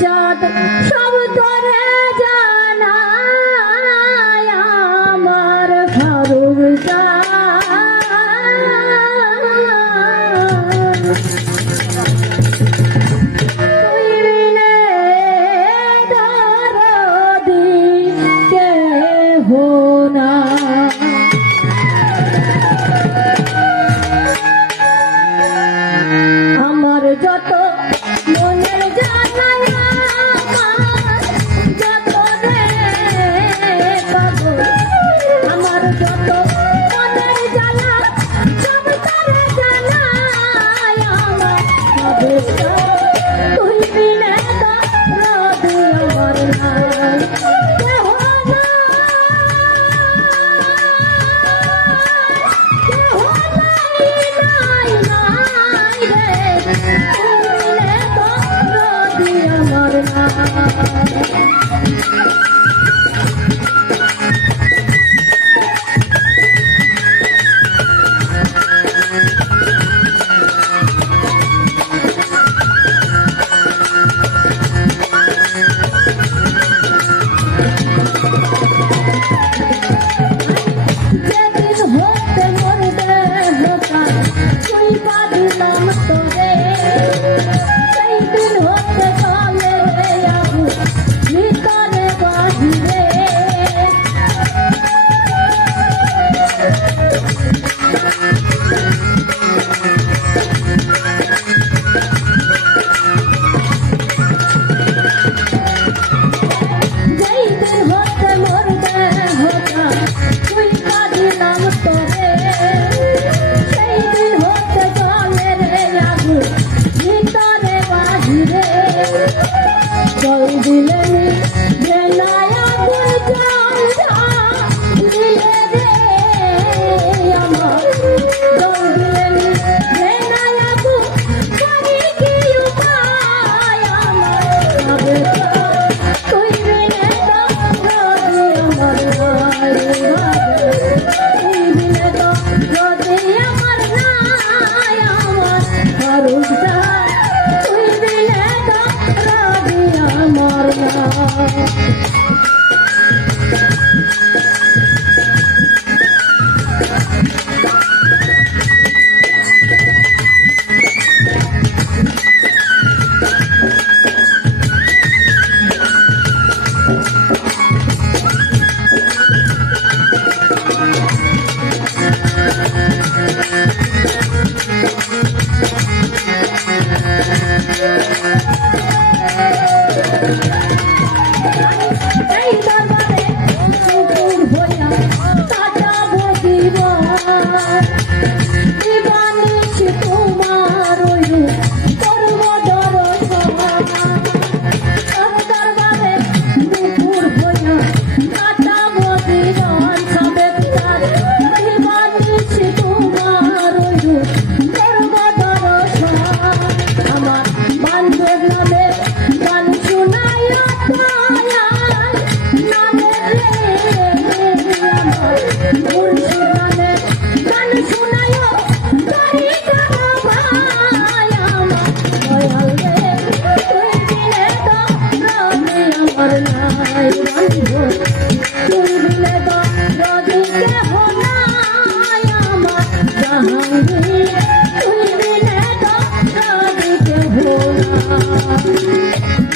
Jada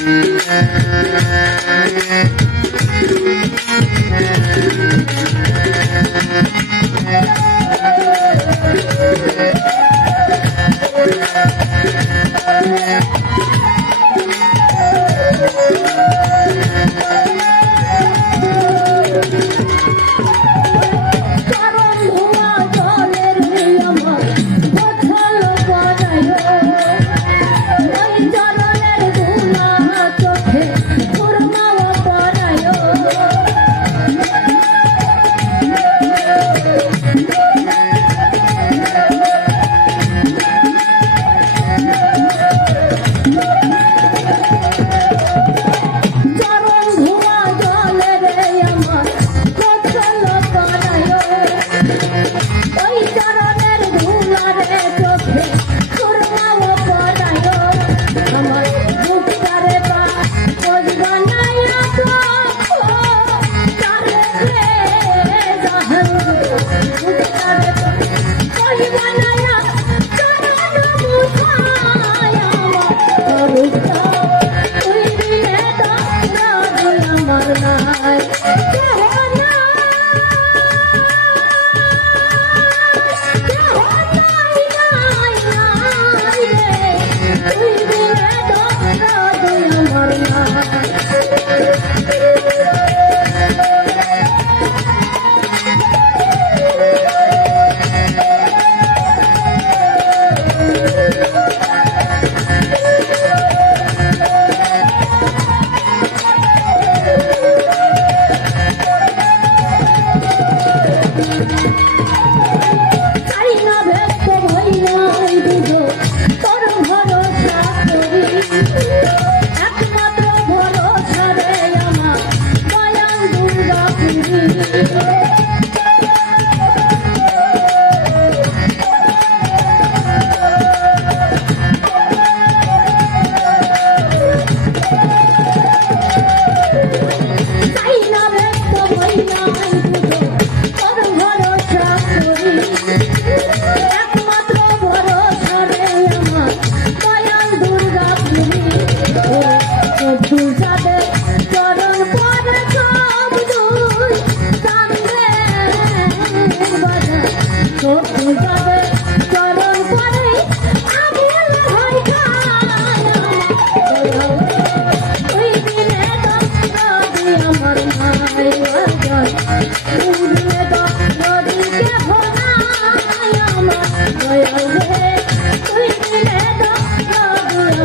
Thank you.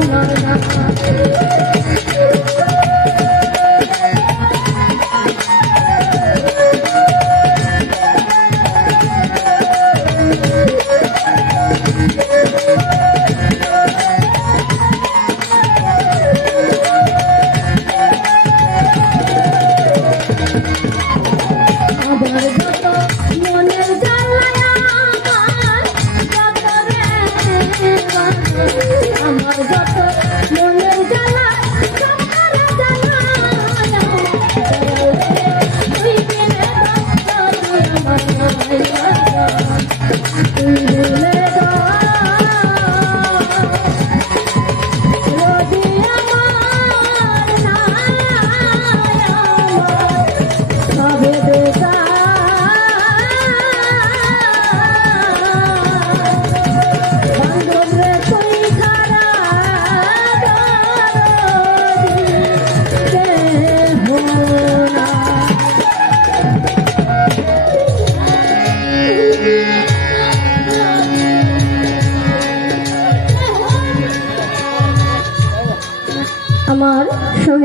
Thank you.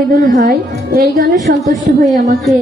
Shahidul ভাই এই গানে সন্তুষ্ট হয়ে আমাকে